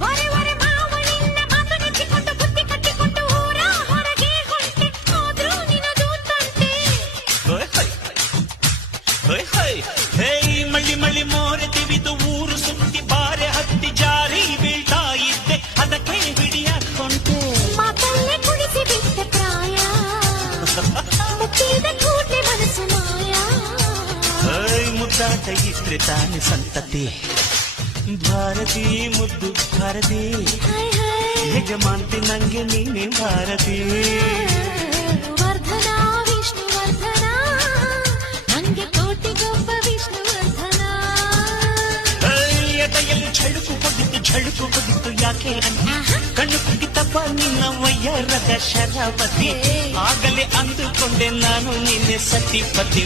ವರೆ ವರೆ ಮಾವನಿನ್ನ ಮಾತು ನೆಚ್ಚಿಕೊಂಡು ಬುದ್ಧಿ ಕಟ್ಟಿಕೊಂಡು ಊರ ಹೊರಗೆ ಹೊಂಟೆ ಹೋದ್ರು ನಿನದು ತಂಟೆ ಹೋಯ್ ಹೋಯ್ ಹೋಯ್ ಹೋಯ್ ಹೇ ಮಳ್ಳಿ ಮಳ್ಳಿ ಮೋರೆ ತಿವಿದು ಊರು ಸುತ್ತಿ ಬಾರೆ ಹತ್ತಿ ಜಾರಿ ಬೀಳ್ತಾ ಇದ್ದೆ ಅದಕ್ಕೆ ಹಿಡಿಯಾಕೊಂಡೆ ಮಾತಲ್ಲೇ ಕುಣಿಸಿ ಬಿಟ್ಟೆ ಪ್ರಾಯ ಮುಟ್ಟಿದ ಕೂಟೆ ಮನಸ್ಸು ಮಾಯ ಮುದ್ದಾಟ ಇದ್ರೆ ತಾನೆ ಸಂತತಿ ಭಾರತಿ ಮುದ್ದು ಭಾರತಿ ಯಜಮಾಂತಿ ನಂಗೆ ನೀನೆ ಭಾರತಿ ವರ್ಧನ ವಿಷ್ಣುವರ್ಧನ ನಂಗೆ ಕೋಟಿಗೊಬ್ಬ ವಿಷ್ಣುವರ್ಧನ ಎದೆಯಲ್ಲಿ ಝಳುಕು ಹೊಡಿತು ಯಾಕೆ ಅಂತ ಕಣ್ಣು ಕುಗಿತಪ್ಪ ನಿನ್ನ ವಯ್ಯರದ ಶರಾವತಿ ಆಗಲೇ ಅಂದುಕೊಂಡೆ ನಾನು ನಿನ್ನೆ ಸತಿಪತಿ